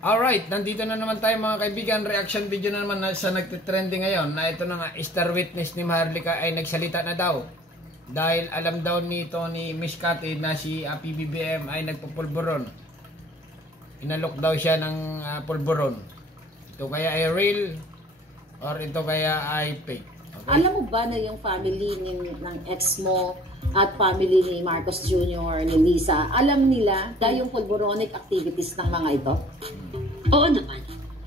Alright, nandito na naman tayo mga kaibigan. Reaction video na naman sa nagtitrending ngayon na ito na nga, star witness ni Maharlika ay nagsalita na daw. Dahil alam daw nito ni Miss Cathy na si PBBM ay nagpupulburon. Inalok daw siya ng pulburon. Ito kaya ay real or ito kaya ay fake? Okay? Alam mo ba na yung family ng ex mo at family ni Marcos Jr., ni Lisa, alam nila na yung pulburonic activities ng mga ito? Oo naman.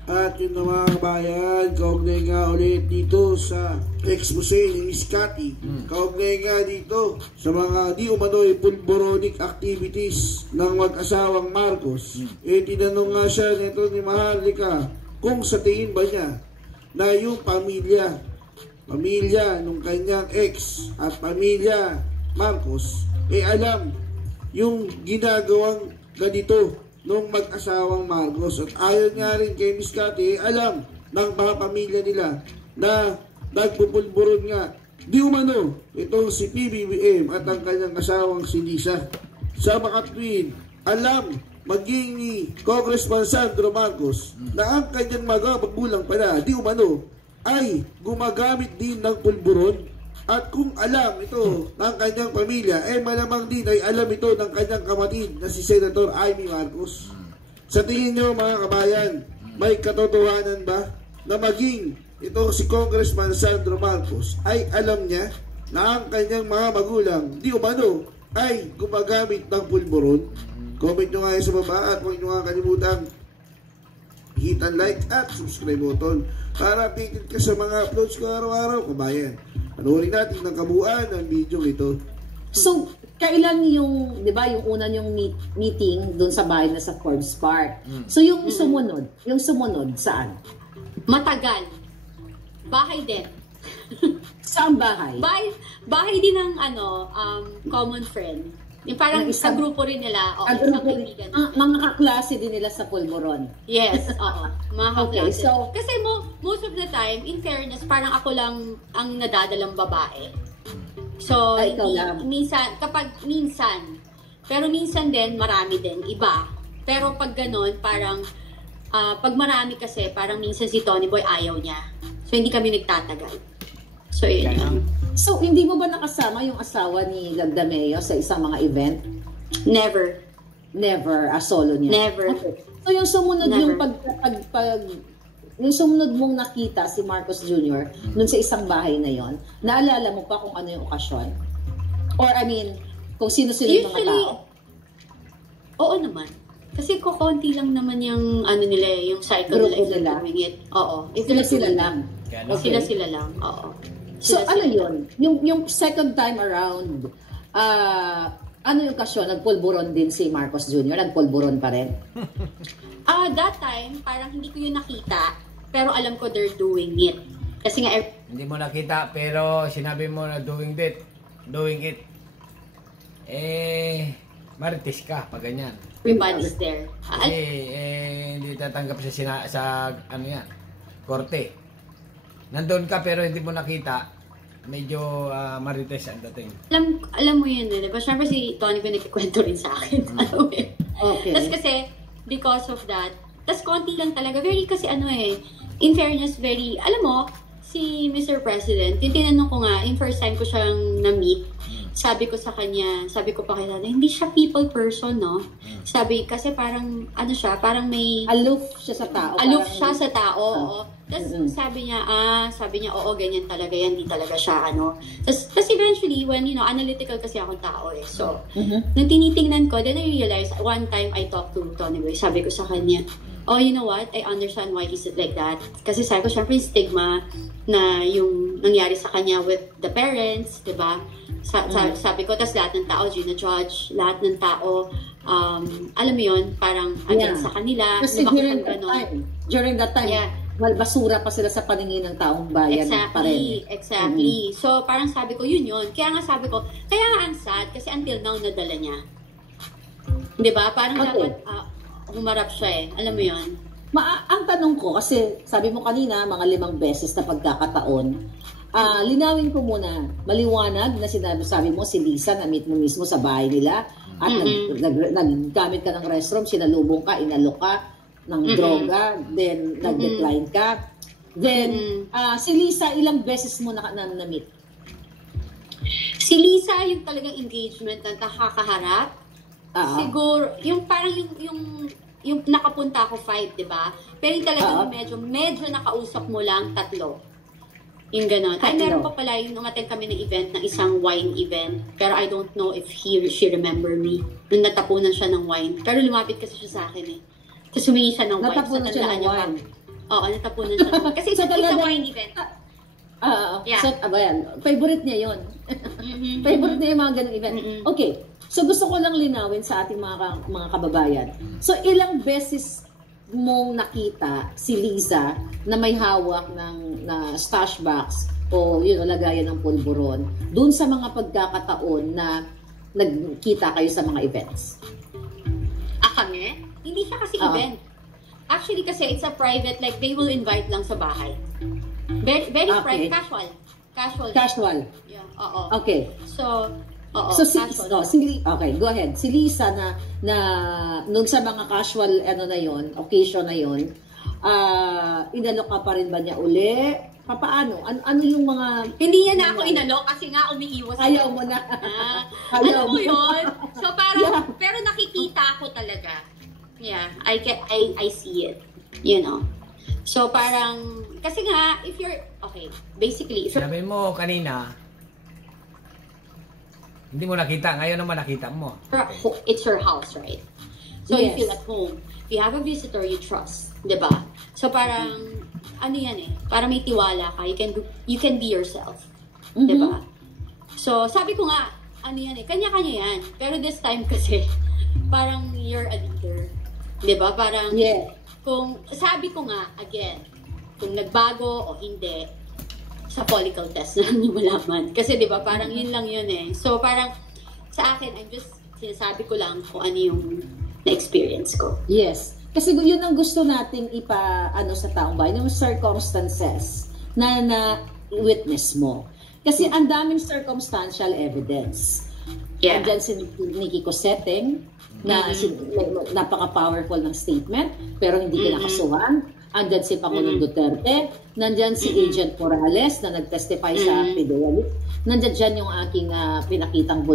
At yun na mga kabayan, kaugnay nga ulit dito sa ex-museo ni Miss Cathy. Kaugnay nga dito sa mga di umano'y pulburonic activities ng mag-asawang Marcos. Tinanong nga siya nito ni Maharlika kung sa tingin ba niya na yung pamilya nung kanyang ex at pamilya Marcos, alam yung ginagawang ganito nung mag-asawang Marcos. At ayon nga rin kay Miss Cathy, alam ng mga pamilya nila na nagpupulburon nga di umano itong si PBBM at ang kanyang asawang si Lisa. Sa makatwid, alam maging ni Congressman Sandro Marcos na ang kanyang mga magulang pala di umano ay gumagamit din ng pulburon. At kung alam ito ng kanyang pamilya, malamang din ay alam ito ng kanyang kapatid na si Senator Amy Marcos. Sa tingin nyo mga kabayan, may katotohanan ba na maging ito si Congressman Sandro Marcos ay alam niya na ang kanyang mga magulang di umano ay gumagamit ng pulburon? Comment nyo nga sa baba at huwag nyo nga kalimutan hit ang like at subscribe button para updated ka sa mga uploads ko araw-araw, kabayan. Panoorin natin ng kabuuan ng video ito. So, kailan yung, di ba, yung una yung meeting doon sa bahay na sa Forbes Park? So, yung sumunod, saan? Matagal. Bahay din. Saan bahay? Bahay din ng common friend. Yung parang sa grupo rin nila. Mga kaklase din nila sa pulburon. Yes, oo. Mga kaklase. Okay, so, kasi most of the time, in fairness, parang ako lang ang nadadalang babae. So, minsan, pero minsan din, marami din, iba. Pero pag ganun, parang, pag marami kasi, parang minsan si Tony Boy ayaw niya. So, hindi kami nagtatagal. So, yun lang. So, hindi mo ba nakasama yung asawa ni Gagdameo sa isang mga event? Never. Never, solo niya? Never. Okay. So, yung sumunod yung yung sumunod mong nakita si Marcos Jr. dun sa isang bahay na yon, naalala mo pa kung ano yung okasyon? Or, I mean, kung sino-sino yung mga tao? Oo naman. Kasi kukunti lang naman yung nila, yung cycle nila. Oo. Sila lang. Okay. Sila lang, oo. So, ano yun? Yung second time around, ano yung kasyon? Nagpulburon din si Marcos Jr.? Nagpulburon pa rin? That time, parang hindi ko yun nakita, pero alam ko they're doing it. Kasi nga, hindi mo nakita, pero sinabi mo na doing it. Marites ka, pag ganyan. Everybody's there. Kasi, hindi tatanggap sa korte. Nandun ka pero hindi mo nakita, medyo marites ang dating. Alam mo yun, diba? Siyempre si Tony ko nagkikwento rin sa akin. Alam mo yun. Okay. Tapos kasi, because of that, tapos konti lang talaga. Very kasi in fairness, very, alam mo, si Mr. President, yung tinanong ko nga, yung first time ko siyang na-meet, sabi ko pa kay Tony, hindi siya people person, no? Sabi, kasi parang, parang may... Aloof siya sa tao. Siya sa tao, oo. Tapos sabi niya, oo, ganyan talaga yan, di talaga siya, Tapos eventually, when, analytical kasi akong tao, So, nung tinitingnan ko, then I realized, one time I talked to Tony Boy, sabi ko sa kanya, oh, you know what, I understand why he's like that. Kasi sabi ko, syempre, yung stigma na yung nangyari sa kanya with the parents, diba? Sabi ko, tas lahat ng tao, gina-judge, lahat ng tao, alam mo yun, parang against sa kanila. Kasi during that time, basura pa sila sa paningin ng taong bayan pa rin. Exactly. So, parang sabi ko, yun. Kaya nga sabi ko, kaya nga ang sad, kasi until now, nadala niya. Diba? Parang dapat, humarap siya Alam mo yun? Ang tanong ko, kasi sabi mo kanina, mga 5 beses na pagkakataon, linawin ko muna, maliwanag na sabi mo si Lisa na meet mo mismo sa bahay nila at naggamit ka ng restroom, sinalubong ka, inalok ka, ng droga, then nag-decline ka. Then, si Lisa, ilang beses mo na-meet? Si Lisa, yung talagang engagement na nakakaharap, siguro, yung parang yung nakapunta ako 5, di ba? Pero yung talagang medyo nakausap mo lang 3. Yung gano'n. Ay, meron pa pala yung umattend kami ng event, ng isang wine event. Pero I don't know if she remember me. Nung natapunan siya ng wine. Pero lumapit kasi siya sa akin eh. Tapos humingi siya ng wine. Natapunan siya ng wine? Oo, natapunan siya ng wine. Kasi it's a wine event. Yeah. So, yan. Favorite niya yun. Favorite niya yung mga ganong event. Okay. So, gusto ko lang linawin sa ating mga kababayan. So, ilang beses mong nakita si Liza na may hawak na stash box o lagayan ng pulburon doon sa mga pagkakataon na nagkita kayo sa mga events? Kami? Hindi siya kasi event. Actually kasi it's a private, like they will invite lang sa bahay. Very private, casual. Yeah, oo. Okay. So, okay, go ahead. Si Lisa na noon sa mga casual occasion na yon, inalok ka pa rin ba niya uli? Paano? Ano yung mga... Hindi niya na ako inalok kasi nga umiiwas. Ayaw mo na. Ayaw mo yun? So parang, pero nakikita ako talaga. Yeah, I see it. You know? So parang, kasi nga, if you're, okay, basically, if you're... Sabi mo kanina, hindi mo nakita, ngayon naman nakita mo. It's your house, right? So you feel at home. If you have a visitor you trust, 'di ba? So parang ano 'yan eh, para may tiwala ka, you can be yourself. 'Di ba? So sabi ko nga, ano 'yan eh, kanya-kanya 'yan. Pero this time kasi parang you're a leader. 'Di ba? Parang kung sabi ko nga again, kung nagbago o hindi, sa follicle test na hindi malaman. Kasi di ba parang yun lang yun eh. So parang sa akin, I'm just sinasabi ko lang kung ano yung na-experience ko. Yes. Kasi yun ang gusto nating sa taong bayan, yung circumstances na witness mo. Kasi ang daming circumstantial evidence. Yeah. Andyan si Nikki Coseteng na napaka-powerful ng statement pero hindi kinakasuhan. Andyan si Pangulong Duterte, nandyan si Agent Morales na nag-testify sa Fidelis. Nandyan dyan yung aking pinakitang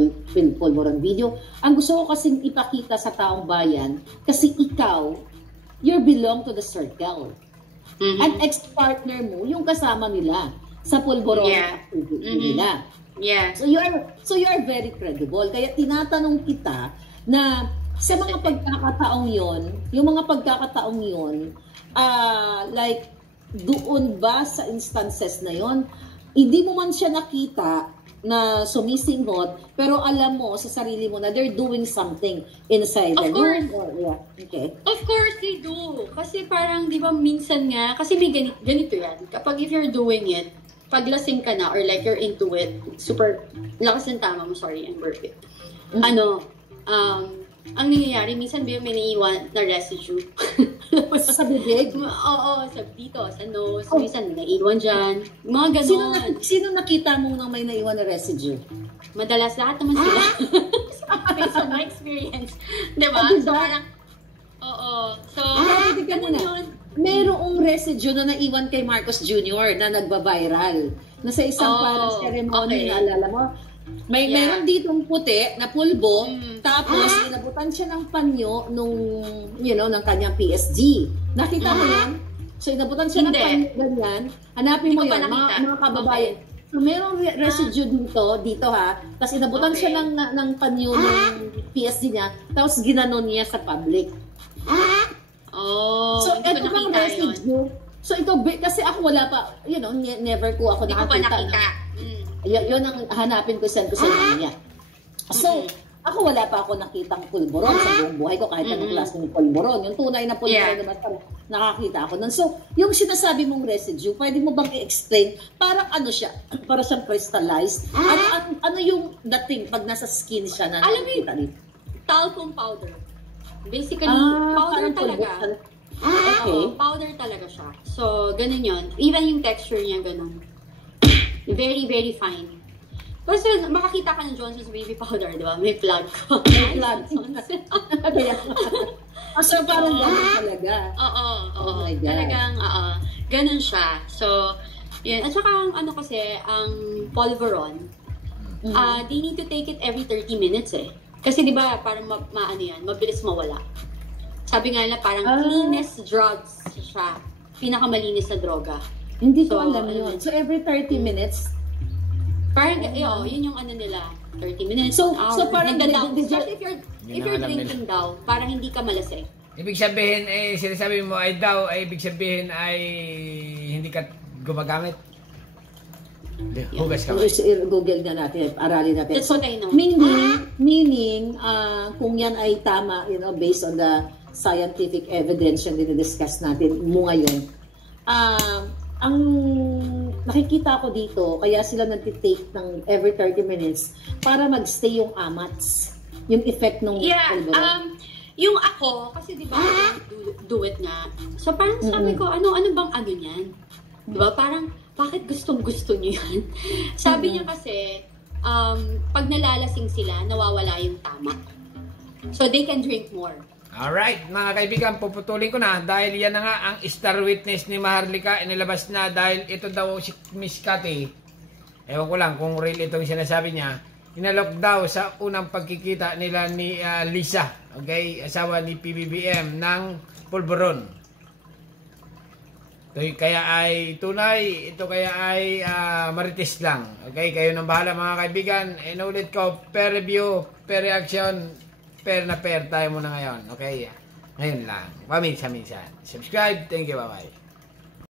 pulburon video. Ang gusto ko kasing ipakita sa taong bayan, kasi ikaw, you belong to the circle. At ex-partner mo, yung kasama nila sa pulburon activity nila. Yeah. So you are very credible. Kaya tinatanong kita na sa mga pagkakataong yon, yung mga pagkakataong yon, like doon ba sa instances na yon, hindi mo man siya nakita na sumisinghot, pero alam mo sa sarili mo na they're doing something inside the room? Okay. Of course they do. Kasi parang, di ba, minsan nga, kasi may ganito yan. Kapag if you're doing it, paglasing ka na or like you're into it, super, lakas ng tama mo, sorry, I'm burping. Ang nangyayari, minsan may naiiwan na residue. Sa bibig? Oo, dito, sa nose. Minsan naiiwan dyan. Mga ganon. Sino nakita mo nang may naiwan na residue? Madalas lahat naman sila. Based on my experience. Diba? So parang, So, ganun yun. Merong residue na naiwan kay Marcos Jr. na nagba-viral. Na sa isang parang ceremony, naalala mo? Meron ditong puti na pulbo, tapos inabutan siya ng panyo ng kanyang PSG. Nakita mo yan? So inabutan siya ng panyo ganyan. Hanapin mo yan, mga kababayan. So merong residue dito ha. Tapos inabutan siya ng panyo ng PSG niya, tapos ginanon niya sa public. So ito bang residue? So ito, kasi ako wala pa, never ko ako nakakita. Yun ang hanapin ko sa niya. So, ako wala pa ako nakitang pulburon sa buong buhay ko, kahit anong klase ng pulburon. Yung tunay na pulburon naman, nakakita ako nun. So, yung sinasabi mong residue, pwede mo bang i-explain? Parang ano siya? Parang siyang crystallized? Ano yung dating pag nasa skin siya na nakikita dito? Talcum powder. Basically, powder talaga. Okay. Powder talaga siya. So, ganun yun. Even yung texture niya, ganun. Very, very fine. Basta makakita ka ng Johnson's baby powder, di ba? May plug ko. May plug. So, parang gano'n talaga. Oo. Oh my God. Talagang, ganun siya. So, yun. At saka, ang kasi, ang Polveron, they need to take it every 30 minutes eh. Kasi di ba, parang mabilis mawala. Sabi nga nila, parang cleanest drugs siya. Pinakamalinis na droga. Hindi ko alam yun. So, every 30 minutes, parang, yun yung nila, 30 minutes, So, an hour. so parang Especially if you're drinking daw, parang hindi ka malasing. Ibig sabihin, sinasabi mo ay ibig sabihin ay hindi ka gumagamit. Hugas ka. Google na natin, aralin natin. That's what I know. Meaning, kung yan ay tama, based on the scientific evidence yung dinidiscuss natin mo ngayon, ang nakikita ko dito, kaya sila nagtitake ng every 30 minutes para magstay yung amats, yung effect ng Polveron. Yung ako, kasi di ba, do it nga. So parang sabi ko, ano bang niyan? Di ba, parang, bakit gustong-gusto niyo yan? Sabi niya kasi, pag nalalasing sila, nawawala yung tama. So they can drink more. Alright, mga kaibigan, puputulin ko na dahil yan na nga ang star witness ni Maharlika, inilabas na dahil ito daw si Miss Cathy. Ewan ko lang kung real itong sinasabi niya. Inalok daw sa unang pagkikita nila ni Lisa, okay, asawa ni PBBM ng Polveron. Ito kaya ay tunay, ito kaya ay marites lang. Okay, kayo nang bahala mga kaibigan. Inulit ko, per review, per reaction, per na per tayo muna ngayon. Okay, ngayon lang. Paminsan-minsan. Subscribe. Thank you. Bye-bye.